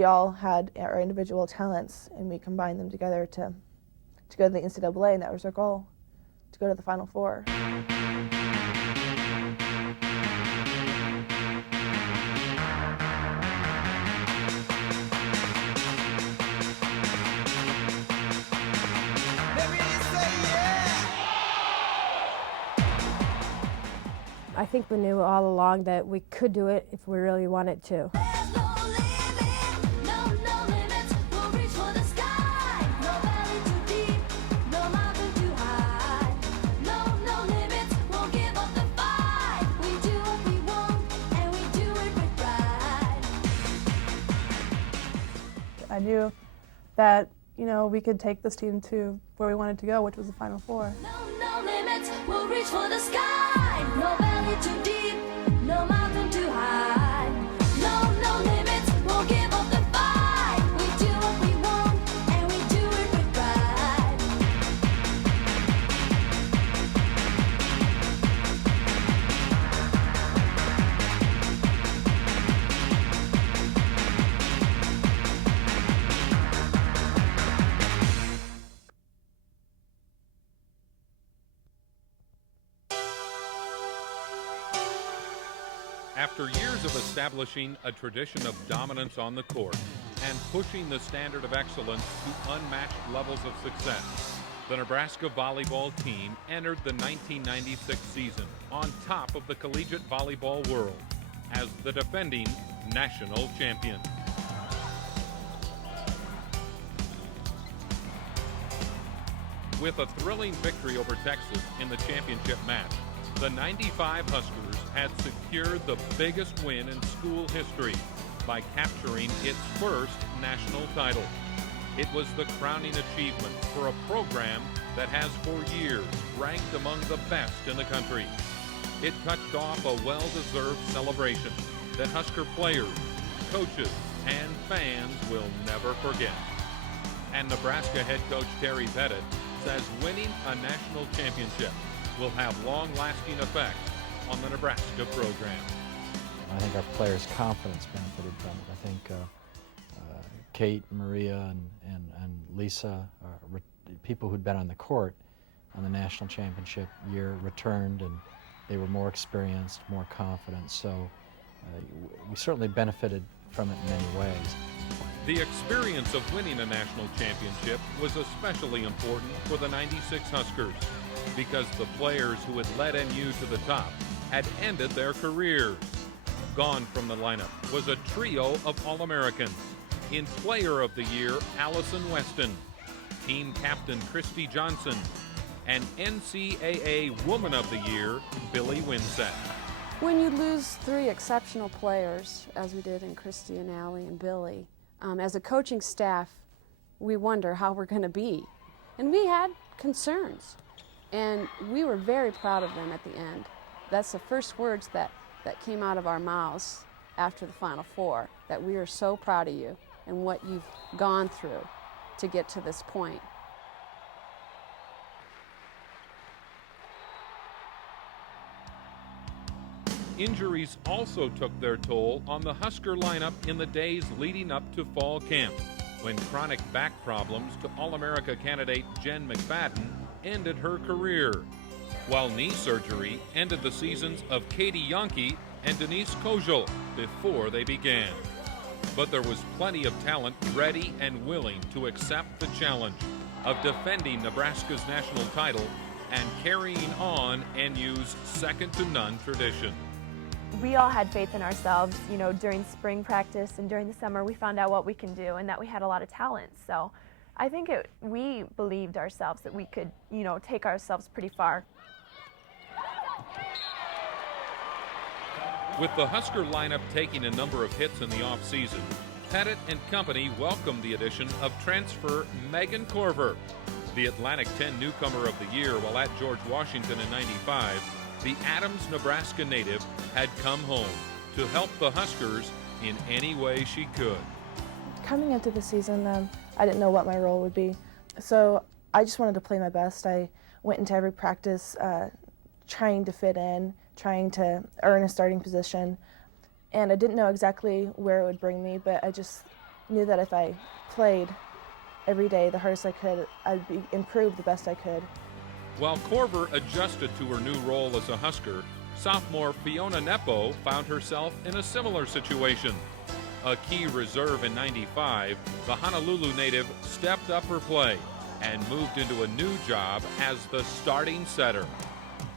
we all had our individual talents, and we combined them together to go to the NCAA, and that was our goal, to go to the Final Four. I think we knew all along that we could do it if we really wanted to. I knew that, you know, we could take this team to where we wanted to go, which was the Final Four. No limits, we'll reach for the sky. No valley too deep, no mountain too high. No limits, we'll give up the fight. We do what we want, and we do it with pride. After years of establishing a tradition of dominance on the court and pushing the standard of excellence to unmatched levels of success, the Nebraska volleyball team entered the 1996 season on top of the collegiate volleyball world as the defending national champion. With a thrilling victory over Texas in the championship match, the 95 Huskers had secured the biggest win in school history by capturing its first national title. It was the crowning achievement for a program that has for years ranked among the best in the country. It touched off a well-deserved celebration that Husker players, coaches, and fans will never forget. And Nebraska head coach Terry Pettit says winning a national championship will have long-lasting effects on the Nebraska program. I think our players' confidence benefited from it. I think Kate, Maria, and Lisa, people who'd been on the court on the national championship year, returned, and they were more experienced, more confident. So we certainly benefited from it in many ways. The experience of winning a national championship was especially important for the 96 Huskers because the players who had led NU to the top had ended their careers. Gone from the lineup was a trio of All-Americans. In Player of the Year, Allison Weston, Team Captain Christy Johnson, and NCAA Woman of the Year, Billy Winsett. When you lose three exceptional players, as we did in Christy and Allie and Billy, as a coaching staff, we wonder how we're going to be. And we had concerns. And we were very proud of them at the end. That's the first words that came out of our mouths after the Final Four, that we are so proud of you and what you've gone through to get to this point. Injuries also took their toll on the Husker lineup in the days leading up to fall camp, when chronic back problems to All-America candidate Jen McFadden ended her career, while knee surgery ended the seasons of Katie Yonke and Denise Kojal before they began. But there was plenty of talent ready and willing to accept the challenge of defending Nebraska's national title and carrying on NU's second-to-none tradition. We all had faith in ourselves. You know, during spring practice and during the summer, we found out what we can do and that we had a lot of talent. So I think we believed ourselves that we could, you know, take ourselves pretty far. With the Husker lineup taking a number of hits in the offseason, Pettit and company welcomed the addition of transfer Megan Korver. The Atlantic 10 Newcomer of the Year while at George Washington in '95, the Adams, Nebraska native had come home to help the Huskers in any way she could. Coming into the season, I didn't know what my role would be, so I just wanted to play my best. I went into every practice trying to fit in, trying to earn a starting position, and I didn't know exactly where it would bring me, but I just knew that if I played every day the hardest I could, I'd improve the best I could. While Corver adjusted to her new role as a Husker, sophomore Fiona Nepo found herself in a similar situation. A key reserve in '95, the Honolulu native stepped up her play and moved into a new job as the starting setter.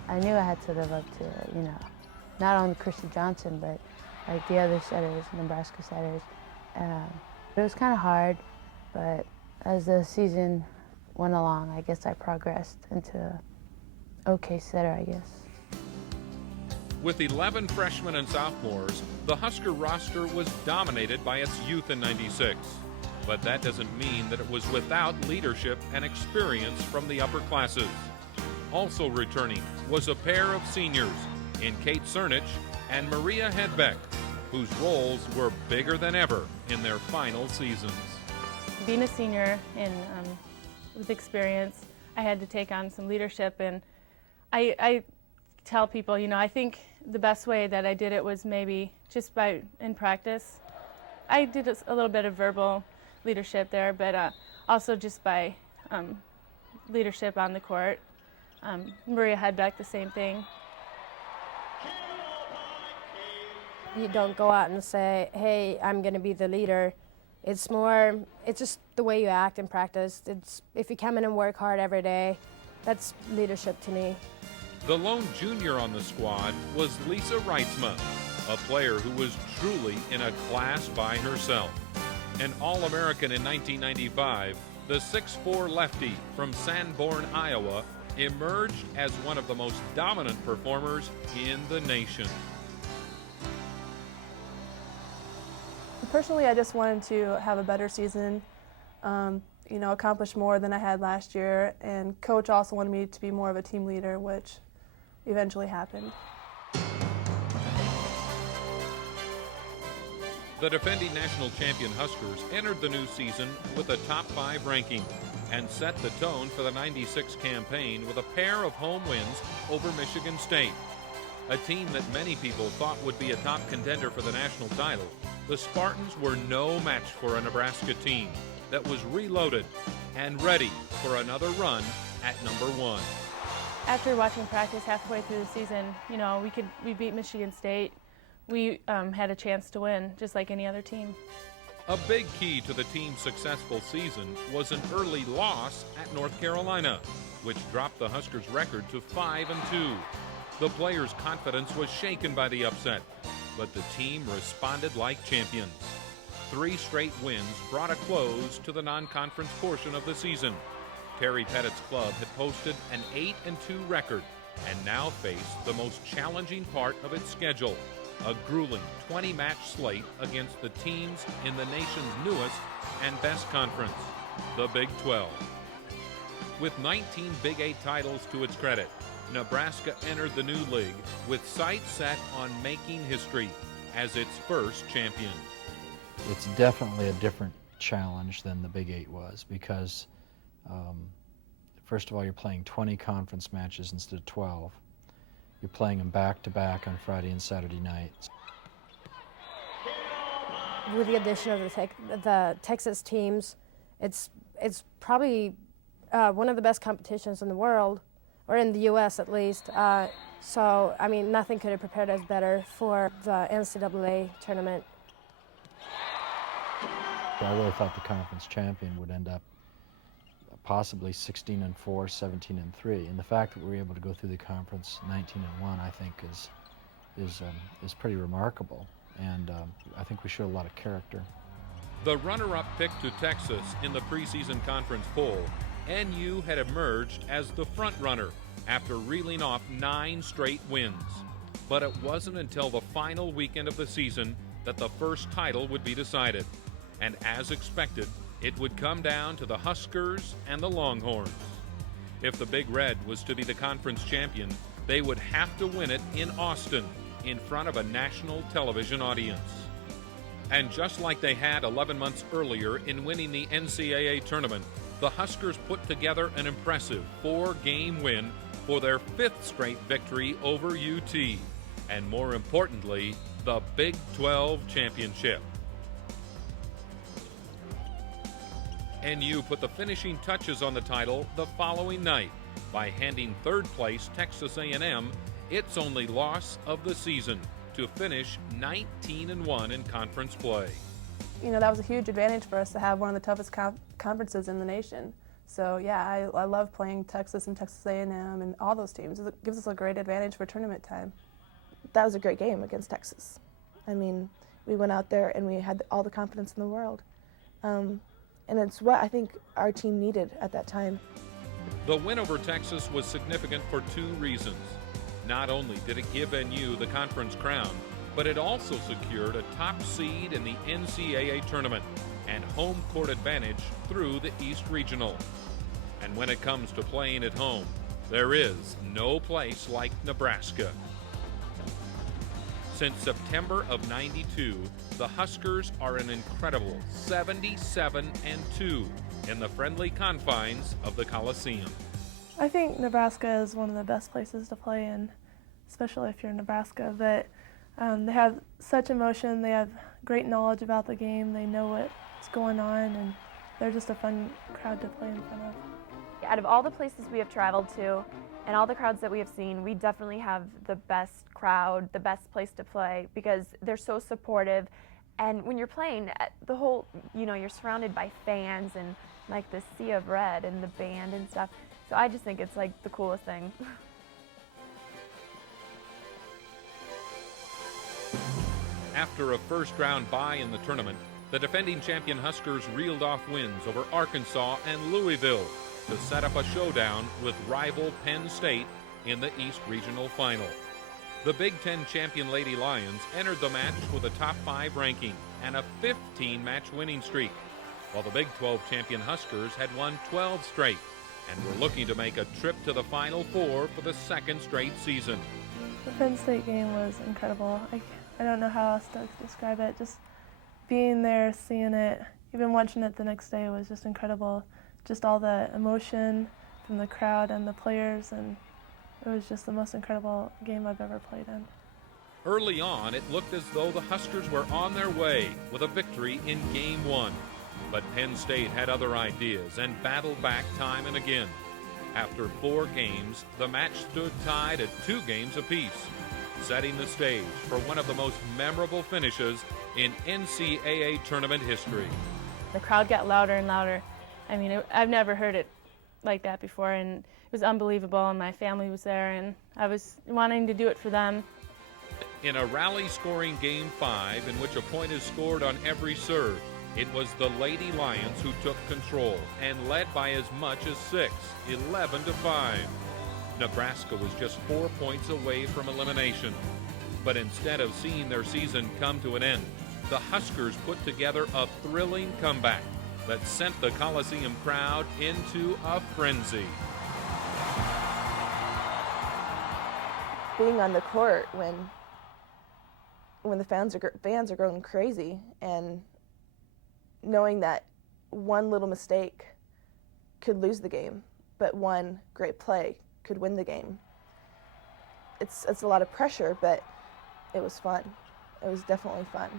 I knew I had to live up to, not only Christy Johnson, but like the other setters, Nebraska setters. It was kind of hard, but as the season went along, I guess I progressed into an okay setter, I guess. With 11 freshmen and sophomores, the Husker roster was dominated by its youth in '96. But that doesn't mean that it was without leadership and experience from the upper classes. Also returning was a pair of seniors in Kate Cernich and Maria Hedbeck, whose roles were bigger than ever in their final seasons. Being a senior and with experience, I had to take on some leadership, and I tell people, I think the best way that I did it was maybe just in practice. I did a little bit of verbal leadership there, but also just by leadership on the court. Maria Hedbeck, the same thing. You don't go out and say, hey, I'm going to be the leader. It's just the way you act in practice. If you come in and work hard every day, that's leadership to me. The lone junior on the squad was Lisa Reitzma, a player who was truly in a class by herself. An All-American in 1995, the 6'4" lefty from Sanborn, Iowa, emerged as one of the most dominant performers in the nation. Personally, I just wanted to have a better season, accomplish more than I had last year, and Coach also wanted me to be more of a team leader, which eventually happened. The defending national champion Huskers entered the new season with a top 5 ranking and set the tone for the '96 campaign with a pair of home wins over Michigan State. A team that many people thought would be a top contender for the national title, the Spartans were no match for a Nebraska team that was reloaded and ready for another run at number 1. After watching practice halfway through the season, we beat Michigan State. We had a chance to win, just like any other team. A big key to the team's successful season was an early loss at North Carolina, which dropped the Huskers' record to 5-2. The players' confidence was shaken by the upset, but the team responded like champions. 3 straight wins brought a close to the non-conference portion of the season. Terry Pettit's club had posted an 8-2 record and now faced the most challenging part of its schedule, a grueling 20-match slate against the teams in the nation's newest and best conference, the Big 12. With 19 Big 8 titles to its credit, Nebraska entered the new league with sights set on making history as its first champion. It's definitely a different challenge than the Big 8 was because, first of all, you're playing 20 conference matches instead of 12. You're playing them back-to-back on Friday and Saturday nights. With the addition of the Texas teams, it's probably one of the best competitions in the world, or in the U.S. at least. So, nothing could have prepared us better for the NCAA tournament. I really thought the conference champion would end up possibly 16-4, 17-3, and the fact that we were able to go through the conference 19-1, I think, is pretty remarkable, and I think we showed a lot of character. The runner-up pick to Texas in the preseason conference poll, NU had emerged as the front runner after reeling off 9 straight wins. But it wasn't until the final weekend of the season that the first title would be decided. And as expected, it would come down to the Huskers and the Longhorns. If the Big Red was to be the conference champion, they would have to win it in Austin in front of a national television audience. And just like they had 11 months earlier in winning the NCAA tournament, the Huskers put together an impressive 4-game win for their 5th straight victory over UT, and more importantly, the Big 12 championship. NU put the finishing touches on the title the following night by handing third place Texas A&M its only loss of the season to finish 19-1 in conference play. You know, that was a huge advantage for us to have one of the toughest conferences in the nation. So yeah, I love playing Texas and Texas A&M and all those teams. It gives us a great advantage for tournament time. That was a great game against Texas. I mean, we went out there and we had all the confidence in the world. And it's what I think our team needed at that time. The win over Texas was significant for two reasons. Not only did it give NU the conference crown, but it also secured a top seed in the NCAA tournament and home court advantage through the East Regional. And when it comes to playing at home, there is no place like Nebraska. Since September of '92, the Huskers are an incredible 77-2 in the friendly confines of the Coliseum. I think Nebraska is one of the best places to play in, especially if you're in Nebraska. But they have such emotion, they have great knowledge about the game, they know what's going on, and they're just a fun crowd to play in front of. Out of all the places we have traveled to and all the crowds that we have seen, we definitely have the best crowd, the best place to play, because they're so supportive. And when you're playing, the whole, you know, you're surrounded by fans and like the sea of red and the band and stuff. So I just think it's like the coolest thing. After a first-round bye in the tournament, the defending champion Huskers reeled off wins over Arkansas and Louisville to set up a showdown with rival Penn State in the East Regional Final. The Big Ten champion Lady Lions entered the match with a top 5 ranking and a 15-match winning streak, while the Big 12 champion Huskers had won 12 straight and were looking to make a trip to the Final Four for the second straight season. The Penn State game was incredible. I don't know how else to describe it. Just being there, seeing it, even watching it the next day was just incredible. Just all the emotion from the crowd and the players, and it was just the most incredible game I've ever played in. Early on, it looked as though the Huskers were on their way with a victory in Game 1. But Penn State had other ideas and battled back time and again. After 4 games, the match stood tied at 2 games apiece, setting the stage for one of the most memorable finishes in NCAA tournament history. The crowd got louder and louder. I mean, I've never heard it like that before, and it was unbelievable, and my family was there, and I was wanting to do it for them. In a rally-scoring Game 5 in which a point is scored on every serve, it was the Lady Lions who took control and led by as much as 6, 11-5. Nebraska was just 4 points away from elimination. But instead of seeing their season come to an end, the Huskers put together a thrilling comeback that sent the Coliseum crowd into a frenzy. Being on the court when the fans are going crazy, and knowing that one little mistake could lose the game, but one great play could win the game. It's a lot of pressure, but it was fun. It was definitely fun.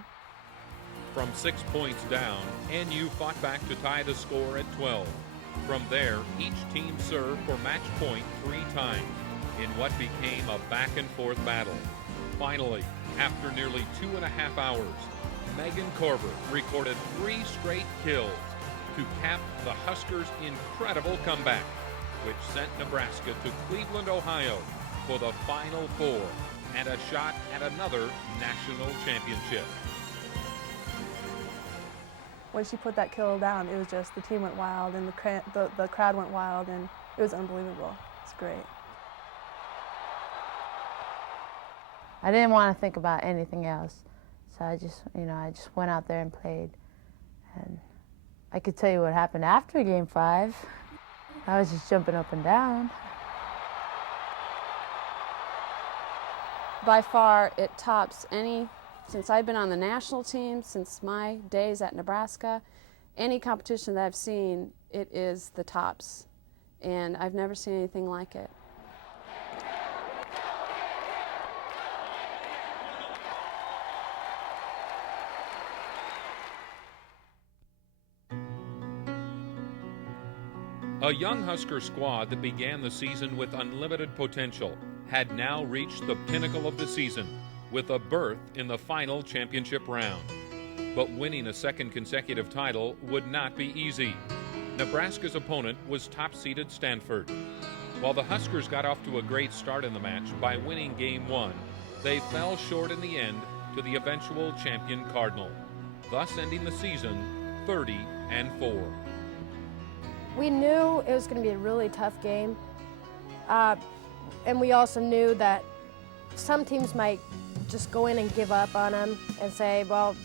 From 6 points down, NU fought back to tie the score at 12. From there, each team served for match point 3 times in what became a back-and-forth battle. Finally, after nearly 2.5 hours, Megan Korver recorded 3 straight kills to cap the Huskers' incredible comeback, which sent Nebraska to Cleveland, Ohio for the Final Four and a shot at another national championship. When she put that kill down, it was just, the team went wild, and the crowd went wild, and it was unbelievable. It's great. I didn't want to think about anything else, so I just went out there and played. And I could tell you what happened after Game 5. I was just jumping up and down. By far, it tops any, since I've been on the national team, since my days at Nebraska, any competition that I've seen, it is the tops. And I've never seen anything like it. A young Husker squad that began the season with unlimited potential had now reached the pinnacle of the season with a berth in the final championship round. But winning a second consecutive title would not be easy. Nebraska's opponent was top-seeded Stanford. While the Huskers got off to a great start in the match by winning Game 1, they fell short in the end to the eventual champion Cardinal, thus ending the season 30-4. We knew it was going to be a really tough game, and we also knew that some teams might just go in and give up on them and say, well,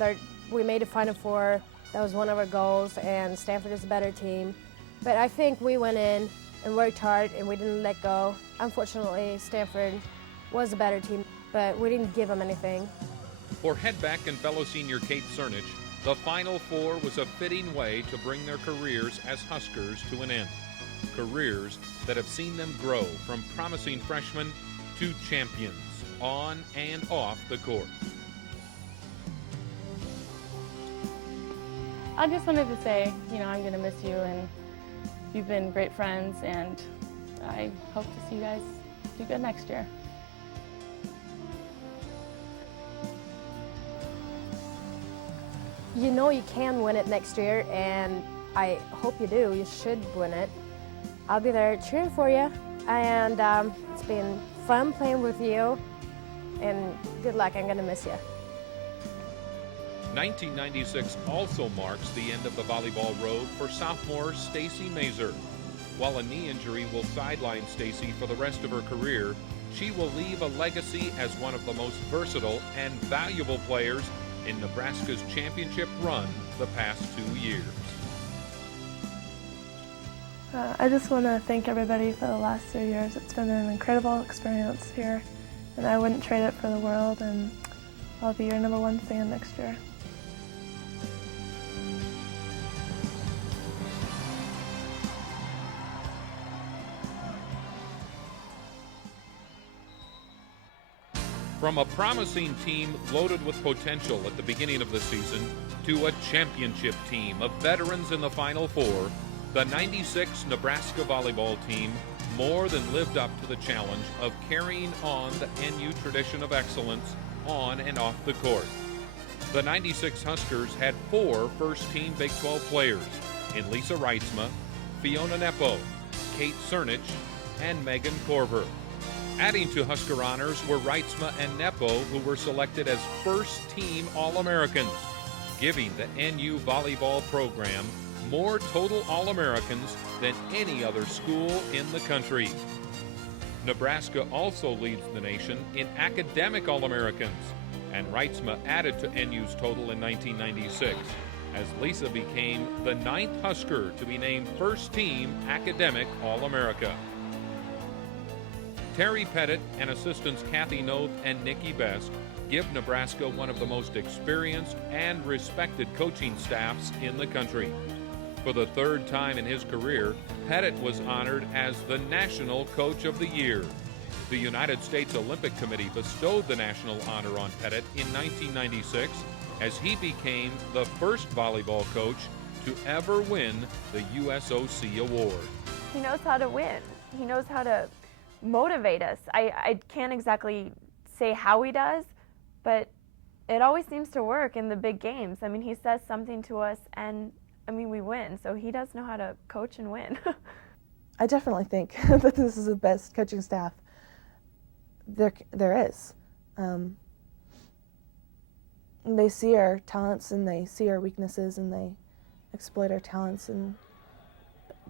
we made a Final Four, that was one of our goals, and Stanford is a better team. But I think we went in and worked hard, and we didn't let go. Unfortunately, Stanford was a better team, but we didn't give them anything. For headback and fellow senior Kate Cernich, the Final Four was a fitting way to bring their careers as Huskers to an end. Careers that have seen them grow from promising freshmen to champions on and off the court. I just wanted to say, I'm going to miss you, and you've been great friends, and I hope to see you guys do good next year. You know you can win it next year, and I hope you do. You should win it. I'll be there cheering for you, and it's been fun playing with you, and good luck. I'm going to miss you. 1996 also marks the end of the volleyball road for sophomore Stacy Mazer. While a knee injury will sideline Stacy for the rest of her career, she will leave a legacy as one of the most versatile and valuable players in Nebraska's championship run the past 2 years. I just want to thank everybody for the last 2 years. It's been an incredible experience here, and I wouldn't trade it for the world, and I'll be your #1 fan next year. From a promising team loaded with potential at the beginning of the season to a championship team of veterans in the Final Four, the '96 Nebraska volleyball team more than lived up to the challenge of carrying on the NU tradition of excellence on and off the court. The '96 Huskers had 4 first-team Big 12 players in Lisa Reitzma, Fiona Nepo, Kate Cernich, and Megan Korver. Adding to Husker honors were Reitzma and Nepo, who were selected as first-team All-Americans, giving the NU volleyball program more total All-Americans than any other school in the country. Nebraska also leads the nation in academic All-Americans, and Reitzma added to NU's total in 1996, as Lisa became the 9th Husker to be named first-team academic All-America. Terry Pettit and assistants Kathy Noth and Nikki Best give Nebraska one of the most experienced and respected coaching staffs in the country. For the 3rd time in his career, Pettit was honored as the National Coach of the Year. The United States Olympic Committee bestowed the national honor on Pettit in 1996 as he became the first volleyball coach to ever win the USOC award. He knows how to win. He knows how to motivate us. I can't exactly say how he does, but it always seems to work in the big games. I mean, he says something to us, and we win. So he does know how to coach and win. I definitely think that this is the best coaching staff there is. They see our talents and they see our weaknesses and they exploit our talents, and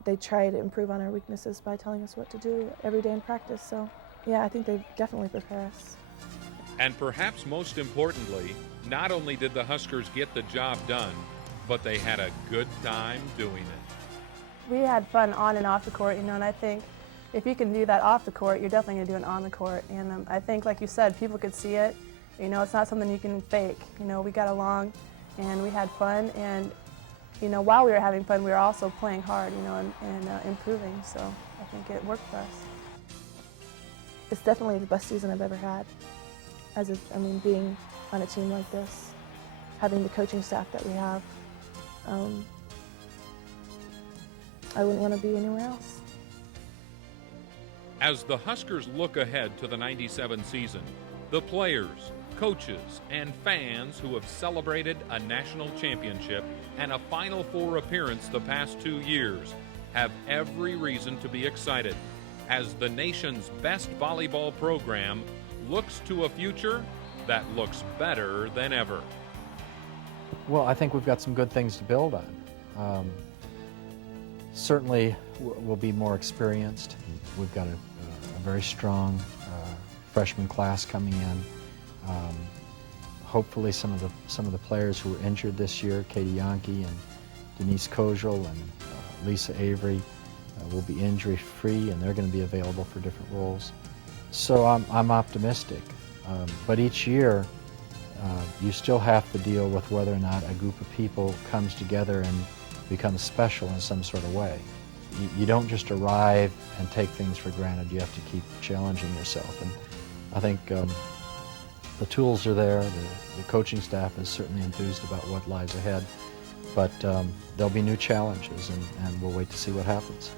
they try to improve on our weaknesses by telling us what to do every day in practice. So yeah, I think they definitely prepare us. And perhaps most importantly, not only did the Huskers get the job done, but they had a good time doing it. We had fun on and off the court, and I think if you can do that off the court, you're definitely going to do it on the court. And I think, like you said, people could see it. It's not something you can fake. We got along, and we had fun, and while we were having fun, we were also playing hard, and improving. So I think it worked for us. It's definitely the best season I've ever had. Being on a team like this, having the coaching staff that we have. I wouldn't want to be anywhere else. As the Huskers look ahead to the '97 season, the players, coaches, and fans who have celebrated a national championship and a Final Four appearance the past 2 years have every reason to be excited as the nation's best volleyball program looks to a future that looks better than ever. Well, I think we've got some good things to build on. Certainly, we'll be more experienced. We've got a very strong freshman class coming in. Hopefully, some of the players who were injured this year, Katie Yankee and Denise Kozel and Lisa Avery, will be injury-free, and they're going to be available for different roles. So I'm optimistic. But each year, you still have to deal with whether or not a group of people comes together and becomes special in some sort of way. You don't just arrive and take things for granted. You have to keep challenging yourself. And I think the tools are there. The coaching staff is certainly enthused about what lies ahead. But there'll be new challenges, and we'll wait to see what happens.